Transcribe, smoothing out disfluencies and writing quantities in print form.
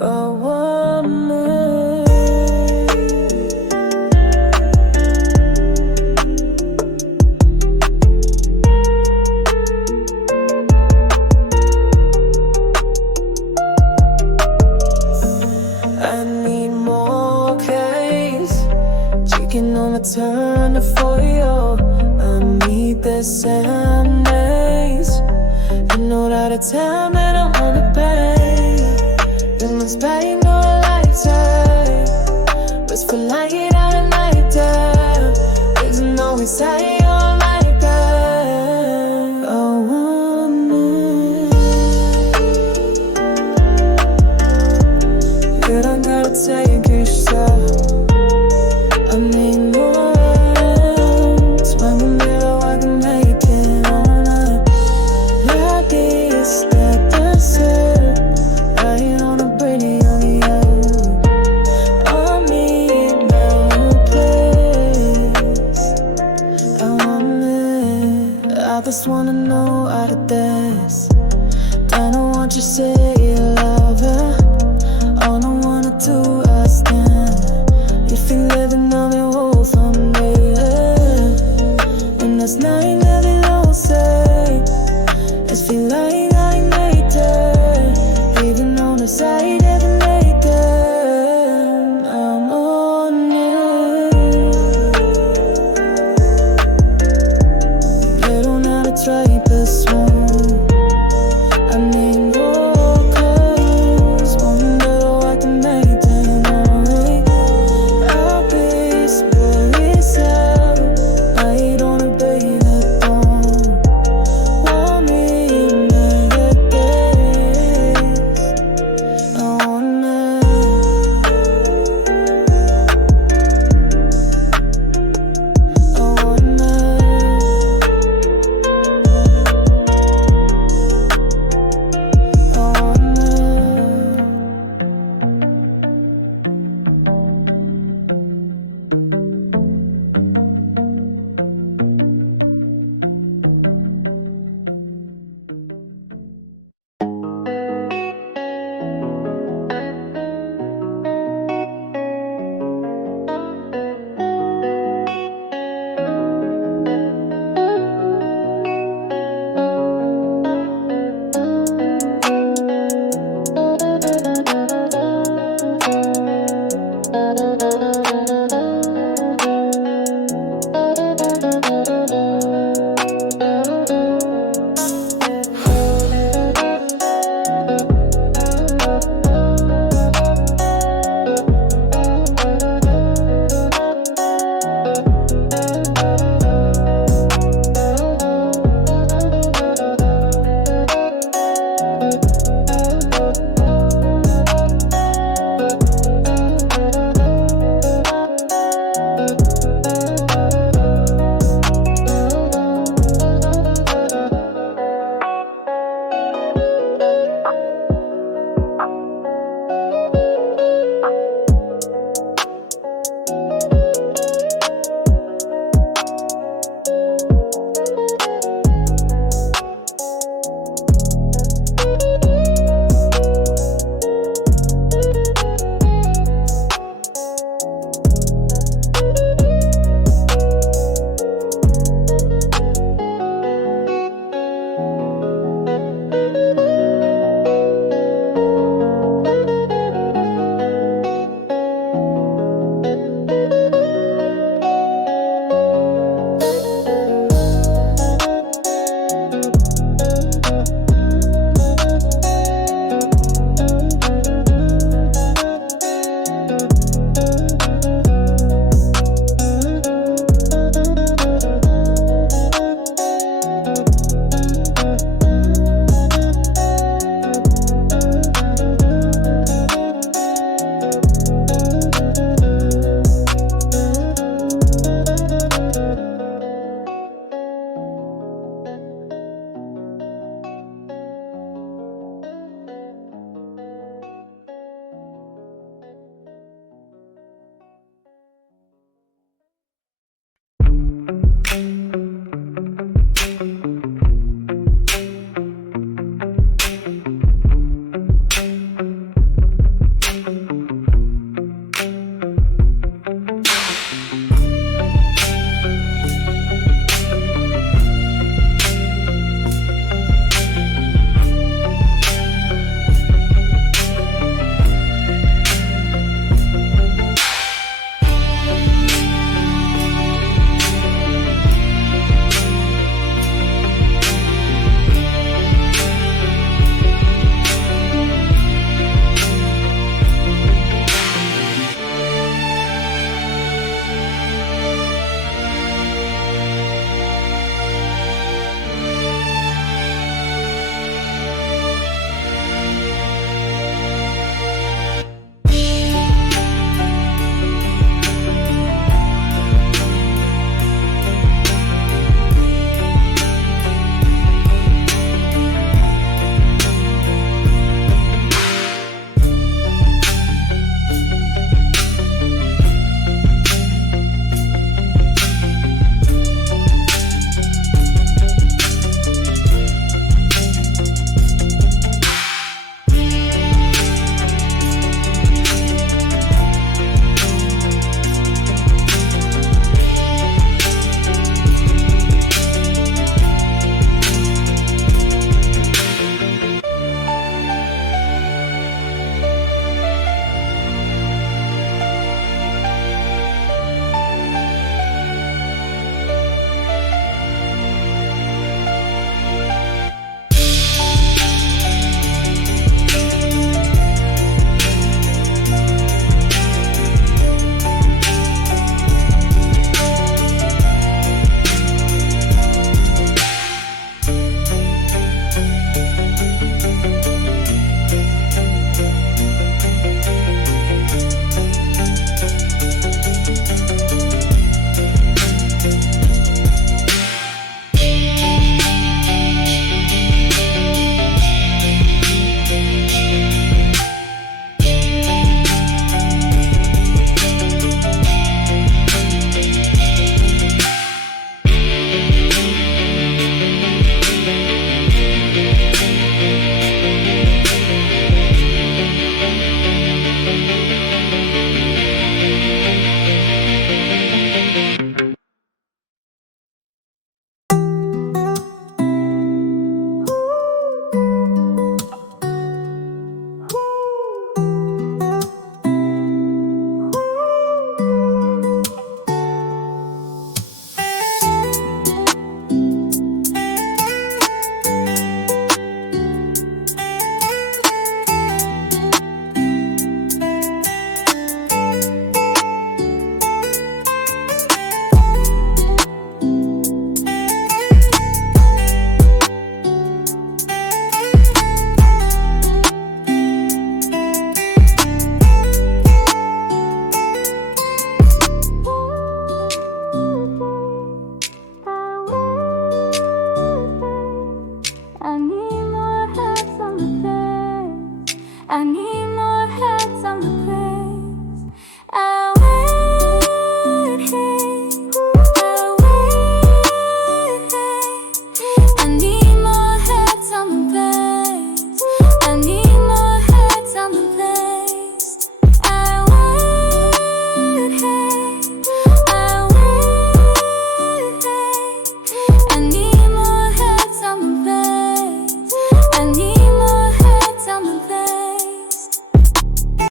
a woman. I need more case, chicken on my turn for you. I need this same days. You know that it's time that I wanna pay. Then let's pay no lifetime. But for like it out at night time. Isn't always say all like that. I want it. You don't gotta take yourself. I need more. Swim a middle, I can make it all night. Like this, step aside. Lying on a pretty young yacht. On me, now place. I want it. I just wanna know out of this. I don't want you to say you love her. All I wanna do is stand. If you living on the whole for me, and there's nothing that they don't say. It's feel like I made it, even on the side of the naked. I'm on it. You don't have to try this one. I need more clothes. One little I can make it alright. I'll be spurious out. I don't obey the dawn. Want me in negative. I want I need